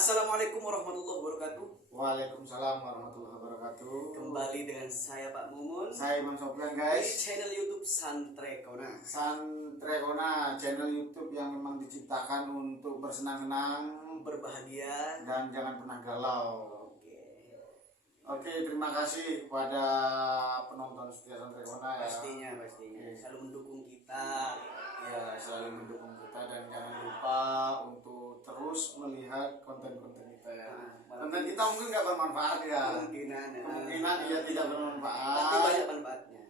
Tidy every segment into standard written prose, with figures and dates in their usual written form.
Assalamualaikum warahmatullahi wabarakatuh. Waalaikumsalam warahmatullahi wabarakatuh. Kembali dengan saya Pak Mumun. Saya Imam Sofyan Di guys. channel YouTube Santrekona. Santrekona, channel YouTube yang memang diciptakan untuk bersenang-senang, Berbahagia. dan jangan pernah galau. Oke, terima kasih kepada penonton setia Santrekona ya. Pastinya. Selalu mendukung kita. Ya, selalu mendukung kita dan jangan lupa untuk terus melihat konten-konten kita ya. Konten kita mungkin nggak bermanfaat ya. Kemungkinan dia tidak bermanfaat. Tapi banyak manfaatnya.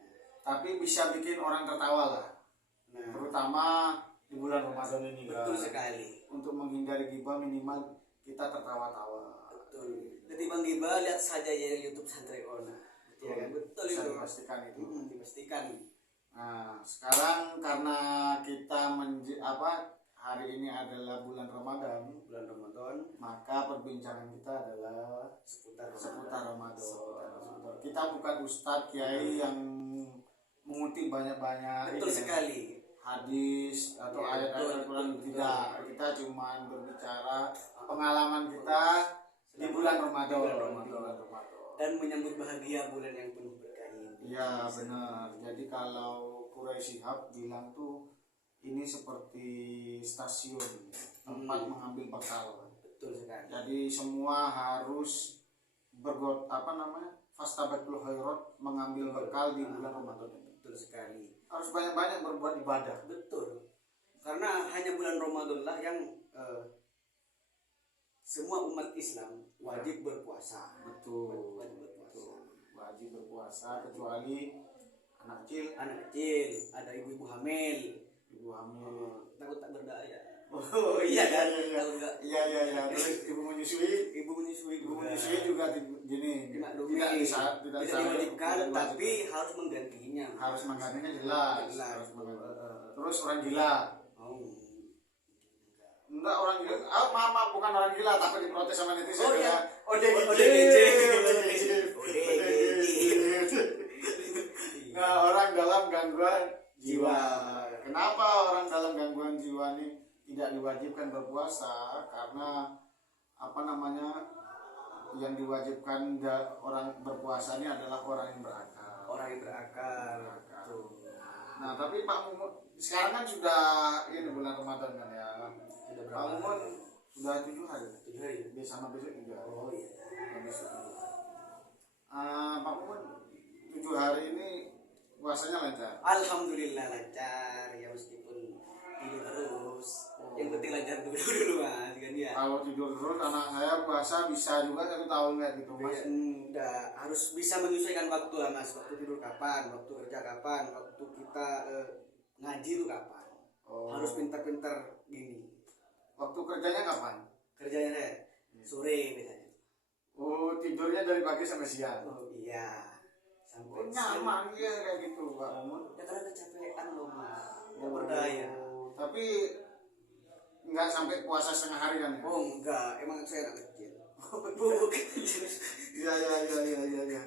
Tapi bisa bikin orang tertawa lah. Nah, Terutama di bulan Ramadan ini. betul guys. sekali. Untuk menghindari gibah minimal kita tertawa-tawa. Betul. Ketimbang gibah, lihat saja ya YouTube Santrekona. Ya kan? Betul Bisa itu. dipastikan itu. Dipastikan. Nah, sekarang karena kita hari ini adalah bulan Ramadan, maka perbincangan kita adalah Seputar Ramadan. Kita bukan ustadz kiai yang mengutip banyak-banyak Betul sekali. hadis atau Ya, ayat-ayat Al-Quran, betul. tidak. Kita cuma berbicara pengalaman kita di bulan Ramadan. Dan menyambut bahagia bulan yang penuh berkah ini. Iya benar. Jadi kalau Quraisy Shihab bilang tuh ini seperti stasiun tempat mengambil bekal. Betul sekali. Jadi semua harus fastabaqul khairat, mengambil bekal di bulan Ramadan ini. Betul sekali. Harus banyak-banyak berbuat ibadah. Betul. Karena hanya bulan Ramadan lah yang semua umat Islam wajib berpuasa. Betul. Wajib berpuasa kecuali anak kecil, ada ibu-ibu hamil. Takut tak berdaya. Oh iya kan? Tahu enggak? Iya. Terus ibu menyusui juga gini. Tidak Tidak diwajibkan, tapi harus menggantinya. Harus menggantinya jelas. Harus menggantinya. Terus orang gila. Enggak, orang gila. Mama bukan orang gila, tapi diprotes sama netizen. Oh iya. ODGJ. Nah, orang dalam gangguan jiwa. Kenapa orang dalam gangguan jiwa ini tidak diwajibkan berpuasa? Karena yang diwajibkan orang berpuasa ini adalah orang yang berakal. Nah, tapi Pak Mumun sekarang kan sudah ini bulan Ramadan kan ya. Pak Mumun sudah 7 hari. Sama besok juga. Oh iya. Pak Mumun 7 hari ini puasanya lancar. Alhamdulillah lancar ya, meskipun tidur terus. Yang penting lancar dulu Mas kan ya. Kalau tidur terus anak saya puasa bisa juga 1 tahun kayak gitu Mas. Enggak, harus bisa menyesuaikan waktu lah Mas. Waktu tidur kapan, waktu kerja kapan, waktu kita ngaji itu kapan. Harus pintar-pintar gini. Waktu kerjanya kapan? Kerjanya saya sore biasanya. Tidurnya dari pagi sampai siang. Oh iya. Sampai Nyaman ya kayak gitu Pak Mumun. ya karena kecapean loh Mas. Nggak berdaya. Tapi nggak sampai puasa setengah hari kan ya? Oh enggak, emang saya anak kecil. Iya.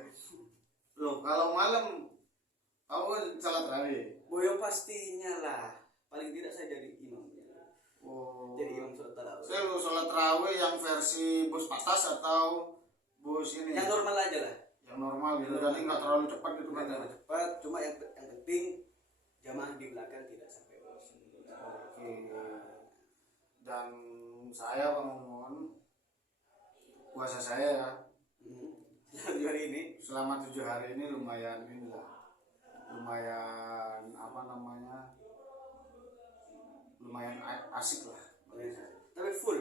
Loh, kalau malam kamu salat tarawih? Boyo pastinya lah. Paling tidak saya jadi imam. Jadi imam sholat tarawih. Saya sholat tarawih yang versi bus patas atau bus ini? Yang normal aja lah. Yang normal gitu, jadi nggak terlalu cepat gitu kan? Terlalu cepat, cuma yang penting jamaah di belakang tidak sampai bosan. Oke. Dan saya Pak Mumun, puasa saya ya selama 7 hari ini lumayan asik lah. Tapi full.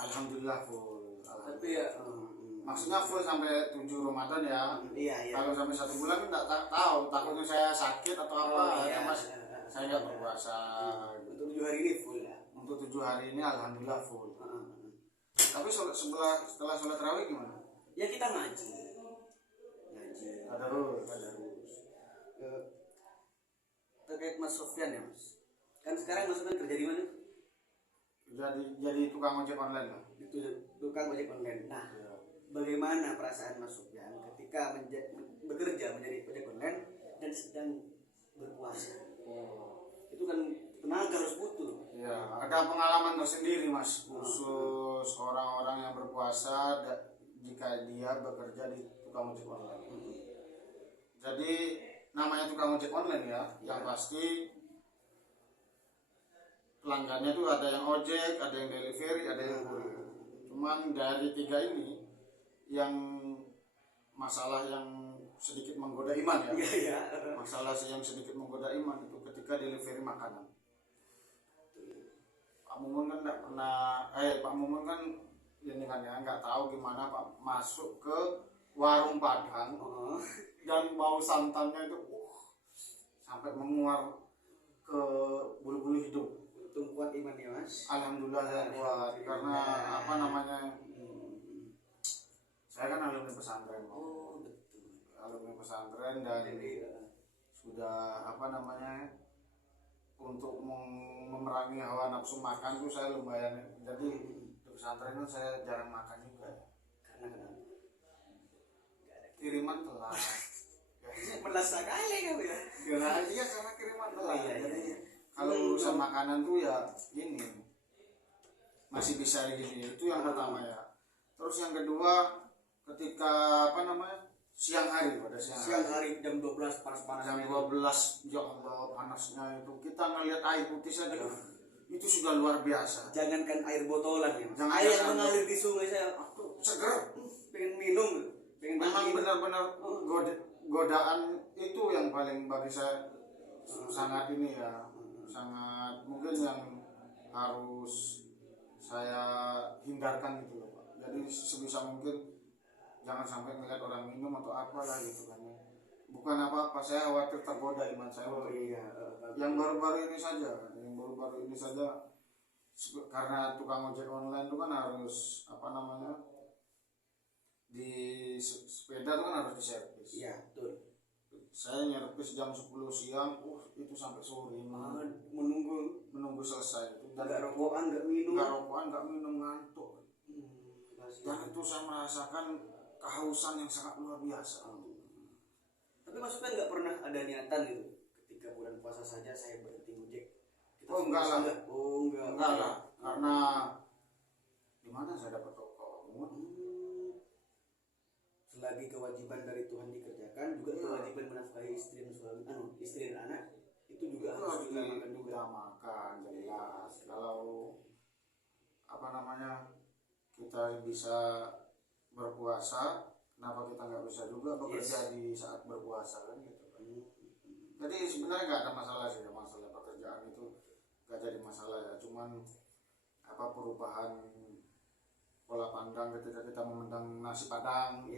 Alhamdulillah full. Tapi ya Maksudnya full sampai 7 Ramadan ya. Iya. Kalau sampai 1 bulan nggak tahu, takutnya saya sakit atau apa. Iya. Mas, saya nggak berpuasa. Untuk 7 hari ini full ya. Untuk 7 hari ini alhamdulillah full. Tapi setelah sholat tarawih gimana? Ya kita ngaji. Tadarus. Terkait Mas Sofyan ya Mas. Kan sekarang Mas Sofyan kerja di mana? Jadi tukang ojek online lah. Itu tukang ojek online. Nah, bagaimana perasaan Mas Sofyan ketika bekerja menjadi ojek online dan sedang berpuasa? Itu kan tenaga harus butuh. Ya, ada pengalaman tersendiri Mas, khusus orang-orang yang berpuasa jika dia bekerja di tukang ojek online. Jadi namanya tukang ojek online ya, yang pasti pelanggannya tuh ada yang ojek, ada yang delivery, ada yang kurir. Cuman dari tiga ini yang masalah yang sedikit menggoda iman ya. Iya. Masalah yang sedikit menggoda iman itu ketika delivery makanan. Pak Mumun kan nggak pernah, Pak Mumun kan ini kan ya nggak tahu gimana Pak masuk ke warung Padang dan bau santannya itu sampai menguar ke bulu-bulu hidung. Untung kuat iman ya Mas. Alhamdulillah saya kuat karena apa namanya, saya kan alumni pesantren. Oh betul. Alumni pesantren dan Jadi, sudah apa namanya, untuk memerangi hawa nafsu makan tuh saya lumayan. Jadi di pesantren itu saya jarang makan juga. karena kenapa? Kiriman telat. Merasa kali kamu ya. Iya karena kiriman telat. Iya. Jadi kalau urusan makanan tuh ya ini masih bisa gini. Itu yang pertama ya. Terus yang kedua ketika apa namanya, siang hari, pada Siang hari jam 12 panas-panas. jam 12 ya Allah panasnya itu, kita ngelihat air putih saja itu sudah luar biasa. Jangankan air botolan ya. Jangan Air yang jangan. mengalir di sungai saya Seger. pengen minum, pengen Memang mandi. benar-benar godaan itu yang paling bagi saya sangat ini ya, sangat mungkin yang harus saya hindarkan gitu loh Pak. Jadi sebisa mungkin jangan sampai melihat orang minum atau apalah gitu kan. Bukan apa-apa, saya khawatir tergoda iman saya. Oh iya. Yang baru-baru ini saja, karena tukang ojek online itu kan harus apa namanya, di sepeda itu kan harus diservis. Iya betul. Saya nyervis jam 10 siang, itu sampai sore menunggu selesai itu. Dan Nggak rokokan, nggak minum. nggak minum, ngantuk. Dan itu saya merasakan kehausan yang sangat luar biasa. Tapi maksudnya nggak pernah ada niatan gitu ketika bulan puasa saja saya berhenti ngojek. Oh enggak lah. Enggak lah, karena di mana saya dapat toko. Selagi kewajiban dari Tuhan dikerjakan, juga kewajiban menafkahi istri dan suami, istri dan anak itu juga harus diutamakan juga. Utamakan jelas. Kalau apa namanya, kita bisa berpuasa, kenapa kita nggak bisa juga bekerja di saat berpuasa kan gitu kan. Jadi sebenarnya nggak ada masalah sih, masalah pekerjaan itu nggak jadi masalah ya, cuman apa, perubahan pola pandang ketika kita memandang nasi padang.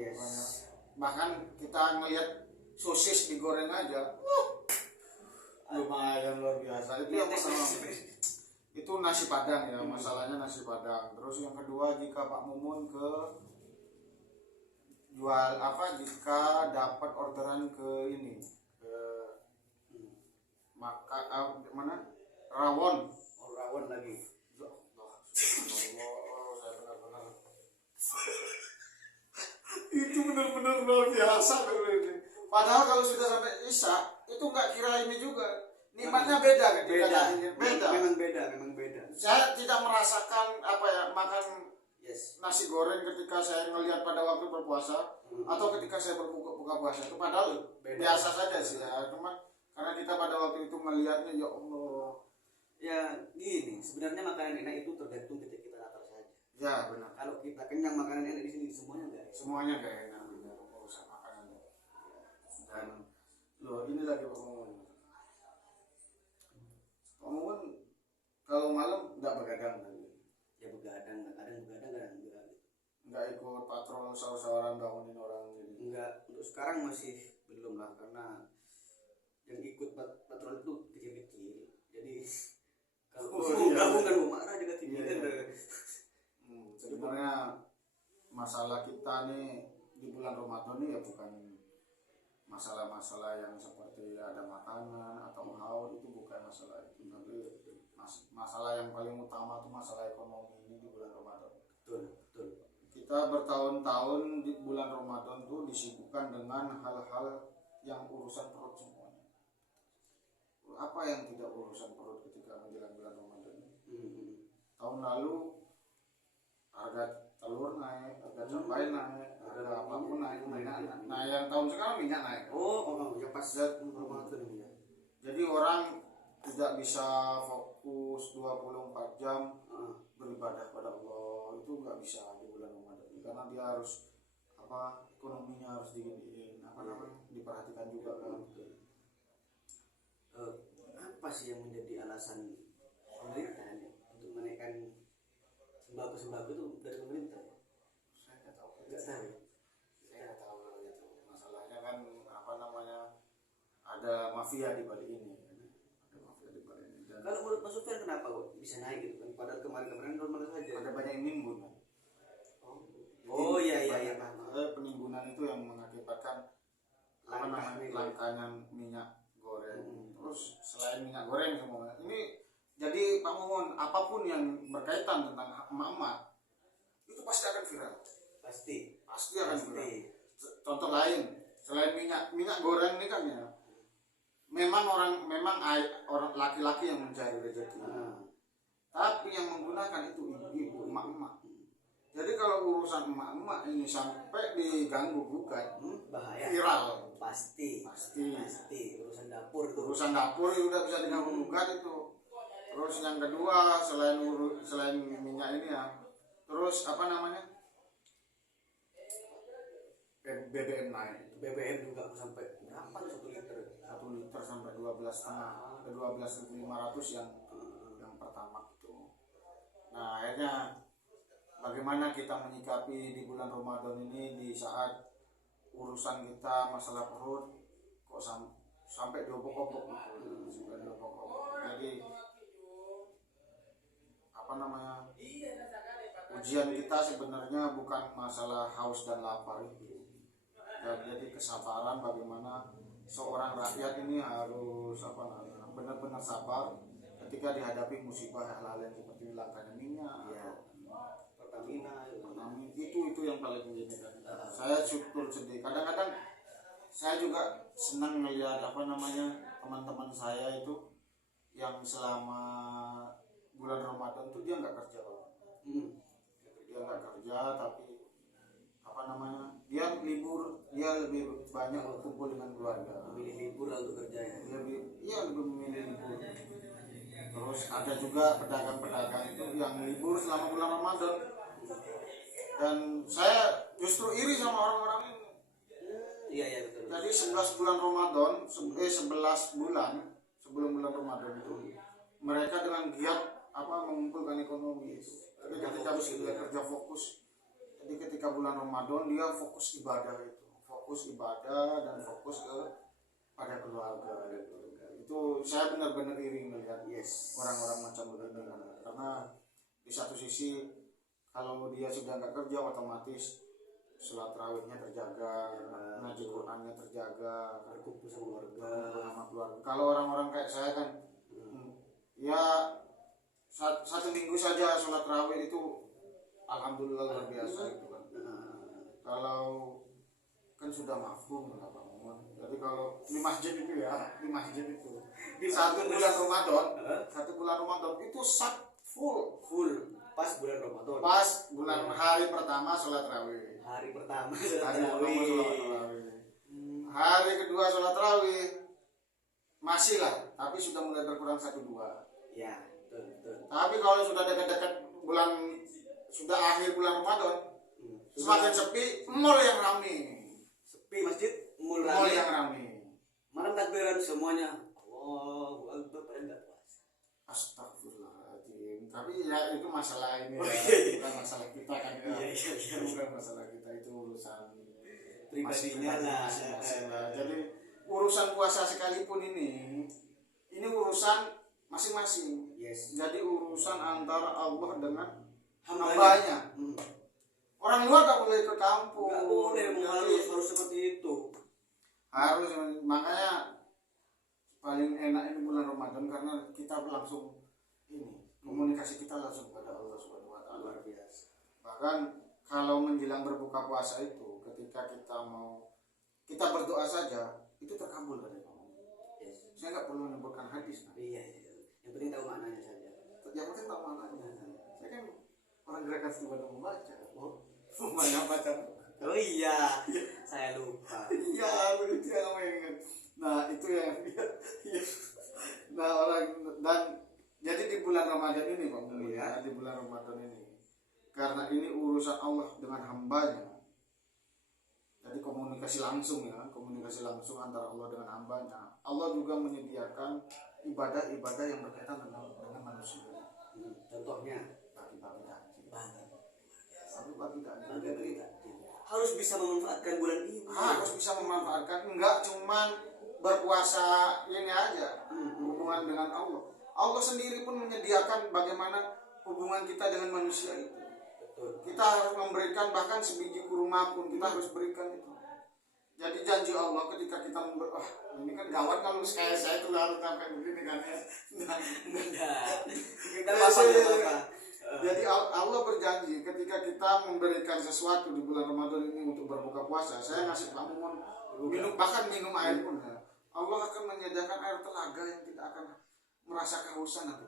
Bahkan kita ngelihat sosis digoreng aja lumayan luar biasa. Itu yang pertama, itu nasi padang ya, masalahnya nasi padang. Terus yang kedua, jika Pak Mumun ke jual apa, jika dapat orderan ke ini, ke mana, rawon. Rawon lagi. Ya Allah, subhanallah, saya benar-benar itu benar-benar luar biasa ini. Padahal kalau sudah sampai isya itu nggak kira ini juga, nikmatnya beda kan? Memang beda. Saya tidak merasakan apa ya, makan nasi goreng ketika saya ngelihat pada waktu berpuasa atau ketika saya berbuka puasa itu, padahal biasa saja sih ya, cuman karena kita pada waktu itu melihatnya ya Allah. Ya gini, sebenarnya makanan enak itu tergantung ketika kita lapar saja. Ya benar. Kalau kita kenyang makanan enak di sini semuanya enggak. Semuanya gak enak benar urusan makanan. Dan loh, ini lagi Pak Mumun. Pak Mumun kalau malam nggak begadang tadi? Ya begadang enggak. Nggak ikut patrol sahur-sahuran bangunin orang gitu? Enggak, untuk sekarang masih belum lah, karena yang ikut patrol itu kecil-kecil. Jadi kalau gabungan marah juga tinggal. Sebenarnya masalah kita nih di bulan Ramadan nih ya bukan masalah-masalah yang seperti ada makanan atau haul, itu bukan masalah itu, tapi masalah yang paling utama itu masalah ekonomi ini di bulan Ramadan. Betul. Kita bertahun-tahun di bulan Ramadan tuh disibukkan dengan hal-hal yang urusan perut semuanya. Apa yang tidak urusan perut ketika menjelang bulan Ramadan? Tahun lalu harga telur naik, harga cabai naik, harga apapun naik, nah yang tahun sekarang minyak naik. Ya pas Ramadan ini ya. Jadi orang tidak bisa fokus 24 jam beribadah pada Allah, itu nggak bisa di bulan Ramadan karena dia harus ekonominya harus diperhatikan juga kan. Apa sih yang menjadi alasan pemerintah untuk menaikkan sembako itu dari pemerintah? Saya nggak tahu. Nggak tahu. Saya nggak tahu itu. Masalahnya kan ada mafia di balik ini. Dan Kalau menurut Mas Sufyan kenapa kok bisa naik gitu kan? Padahal kemarin normal saja. ada banyak yang nimbun kan. Iya. Penimbunan itu yang mengakibatkan langkanya minyak goreng. Terus selain minyak goreng semua ini, jadi Pak Mumun, apapun yang berkaitan tentang emak-emak itu pasti akan viral. Pasti akan viral. Contoh lain selain minyak goreng ini kan ya, memang orang laki-laki yang mencari rezeki. Tapi yang menggunakan itu ibu-ibu, emak-emak. Jadi kalau urusan emak-emak ini sampai diganggu gugat, bahaya. Viral. Pasti. Urusan dapur itu udah bisa diganggu gugat itu. Terus yang kedua selain minyak ini ya, terus BBM naik. BBM juga sampai berapa tuh 1 liter? 1 liter sampai 12,5 ke 12.500 yang pertama itu. Nah akhirnya bagaimana kita menyikapi di bulan Ramadan ini di saat urusan kita masalah perut kok sampai diobok-obok gitu. Jadi ujian kita sebenarnya bukan masalah haus dan lapar itu. Jadi kesabaran bagaimana seorang rakyat ini harus benar-benar sabar ketika dihadapi musibah hal-hal yang seperti langkahnya minyak, Pertamina itu yang paling menyedihkan. Saya syukur sedih. Kadang-kadang saya juga senang melihat teman-teman saya itu yang selama bulan Ramadan itu dia nggak kerja, dia nggak kerja tapi dia libur, dia lebih banyak kumpul dengan keluarga. Memilih libur lalu kerja ya. Lebih memilih libur. Terus ada juga pedagang-pedagang itu yang libur selama bulan Ramadan. Dan saya justru iri sama orang-orang ini. Iya betul. Jadi 11 bulan Ramadan, 11 bulan sebelum bulan Ramadan itu mereka dengan giat mengumpulkan ekonomi itu. Tapi ketika dia kerja fokus. Jadi ketika bulan Ramadan dia fokus ibadah dan fokus pada keluarga gitu. Itu saya benar-benar iri melihat orang-orang macam begini karena di satu sisi kalau dia sudah nggak kerja otomatis sholat tarawihnya terjaga, ngaji Qurannya terjaga, berkumpul sama keluarga. Kalau orang-orang kayak saya kan ya satu minggu saja sholat tarawih itu alhamdulillah luar biasa itu kan. Kalau kan sudah mafhum lah Pak Mumun. Jadi kalau di masjid itu di satu bulan Ramadan itu full pas bulan Ramadan. Pas bulan hari pertama sholat tarawih. Hari pertama sholat tarawih. Hari kedua sholat tarawih masih lah, tapi sudah mulai berkurang 1-2. Ya, betul. Tapi kalau sudah dekat-dekat sudah akhir bulan Ramadan, semakin sepi, mall yang ramai. Sepi masjid, mall yang ramai. Malam takbiran semuanya. Allahu Akbar pada enggak puasa. Astagfirullahaladzim. Tapi ya itu masalah ini bukan masalah kita kan ya. Bukan masalah kita, itu urusan pribadinya lah. Jadi urusan puasa sekalipun ini urusan masing-masing. Jadi urusan antara Allah dengan hambanya. Orang luar tak boleh ke kampung. Nggak boleh, harus seperti itu. Harus, makanya paling enak ini bulan Ramadan karena kita langsung komunikasi kita langsung kepada Allah Subhanahu wa taala. Luar biasa. Bahkan kalau menjelang berbuka puasa itu ketika kita berdoa saja itu terkabul dari Allah. Saya nggak perlu menyebutkan hadis. Iya. Yang penting tahu maknanya saja. Yang penting tahu maknanya. Saya kan orang gerakan ibadah membaca. Oh, Banyak baca. oh iya, saya lupa. Iya, itu yang kamu ingat. Nah, itu yang nah orang dan jadi di bulan Ramadan ini Pak, Iya. di bulan Ramadan ini karena ini urusan Allah dengan hambanya. Jadi komunikasi langsung antara Allah dengan hambanya. Allah juga menyediakan ibadah-ibadah yang berkaitan dengan manusia. Contohnya, Bagi-bagi takjil. bagi Bagi-bagi takjil. harus bisa memanfaatkan bulan ini. Harus bisa memanfaatkan, enggak cuman berpuasa ini aja hubungan dengan Allah. Allah sendiri pun menyediakan bagaimana hubungan kita dengan manusia itu. Betul. Kita harus memberikan, bahkan sebiji kurma pun kita harus berikan itu. Jadi janji Allah ketika kita ini kan gawat kalau kayak saya tuh harus sampai begini kan ya. Kita apa? Jadi Allah berjanji ketika kita memberikan sesuatu di bulan Ramadan ini untuk berbuka puasa, saya ngasih kamu minum, bahkan minum air pun ya. Allah akan menyediakan air telaga yang tidak akan merasa kehausan nanti.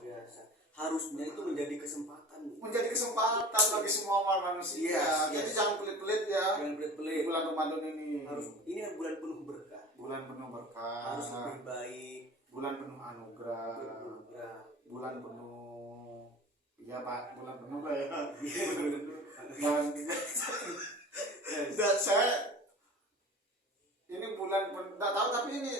Biasa. Harusnya itu menjadi kesempatan. Menjadi kesempatan bagi semua manusia. Yes, Jadi yes. jangan pelit-pelit ya. Jangan Di pelit-pelit. bulan Ramadan ini. Ini kan bulan penuh berkah. Bulan penuh berkah. Harus lebih baik. Bulan penuh anugerah. Berkah. Bulan penuh, ya Pak, bulan penuh lah ya. Dan saya ini bulan nggak tahu, tapi ini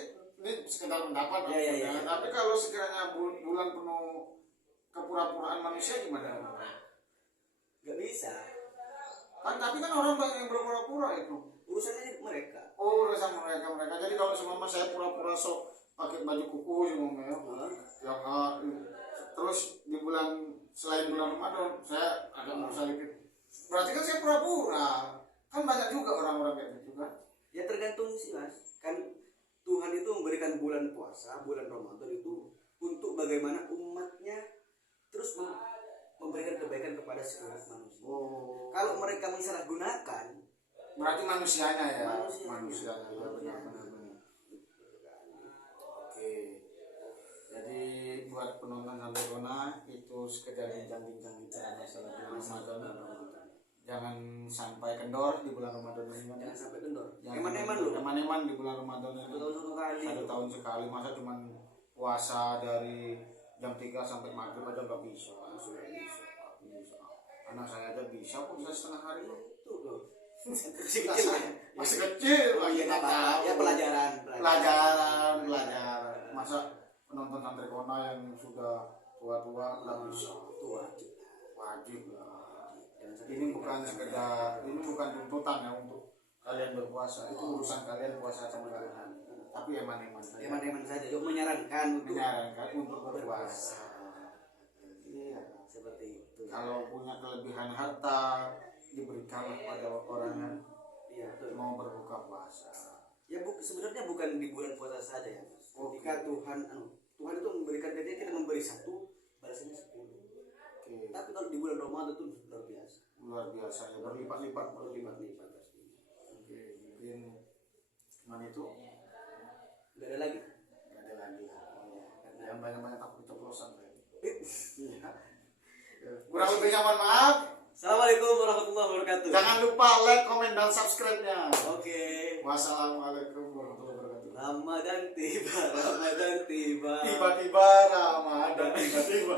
sekedar pendapat. Ya. Tapi kalau sekiranya bulan penuh kepura-puraan manusia gimana? Gak bisa. Tapi kan orang banyak yang berpura-pura itu. Urusannya mereka. Oh, urusan mereka. Jadi kalau semua saya pura-pura sok pakai baju kuku semuanya ya. Terus di bulan selain bulan Ramadan saya agak merasa dikit. Berarti kan saya pura-pura. Kan banyak juga orang-orang kayak gitu kan. Ya tergantung sih Mas. Kan Tuhan itu memberikan bulan puasa, bulan Ramadan itu untuk bagaimana umatnya terus memberikan kebaikan kepada seluruh manusia. Oh. Kalau mereka menyalahgunakan, Berarti manusianya ya. Manusianya. Ya benar. Oke. Jadi buat penonton sampai kona itu sekedar bincang-bincang kita masalah bulan Ramadan. Jangan sampai kendor di bulan Ramadan ini. jangan sampai kendor. Jangan Eman-eman loh. Eman-eman di bulan Ramadan ini. Satu tahun sekali. Masa cuman puasa dari jam 3 sampai maghrib aja nggak bisa. Sudah bisa. Anak saya aja bisa pun saya setengah hari. Itu loh. Masih kecil ya. Masih kecil. Oh iya nggak apa-apa. Ya pelajaran. Masa penonton santri kona yang sudah tua-tua nggak bisa. Itu Wajib lah. Ini bukan sekedar, ini bukan tuntutan ya untuk kalian berpuasa. Itu urusan kalian puasa atau enggak. Tapi eman-eman saja. Eman-eman saja. Yuk menyarankan untuk berpuasa. Iya, seperti itu. Kalau punya kelebihan harta, diberikanlah pada orang yang Iya, betul. mau berbuka puasa. Ya sebenarnya bukan di bulan puasa saja ya Mas. Oke. Ketika Tuhan itu memberikan kita memberi 1, balasannya 10. Oke. Tapi kalau di bulan Ramadan itu luar biasa. Luar biasa ya, berlipat-lipat. Berlipat-lipat pasti. Oke, mungkin cuman itu Gak ada lagi. nggak ada lagi ya. Karena Yang banyak-banyak takut keceplosan saya. Iya. Kurang lebihnya mohon maaf. Assalamualaikum warahmatullahi wabarakatuh. Jangan lupa like, comment, dan subscribe-nya. Oke. Wassalamualaikum warahmatullahi wabarakatuh. Ramadan tiba. Tiba-tiba Ramadan, tiba-tiba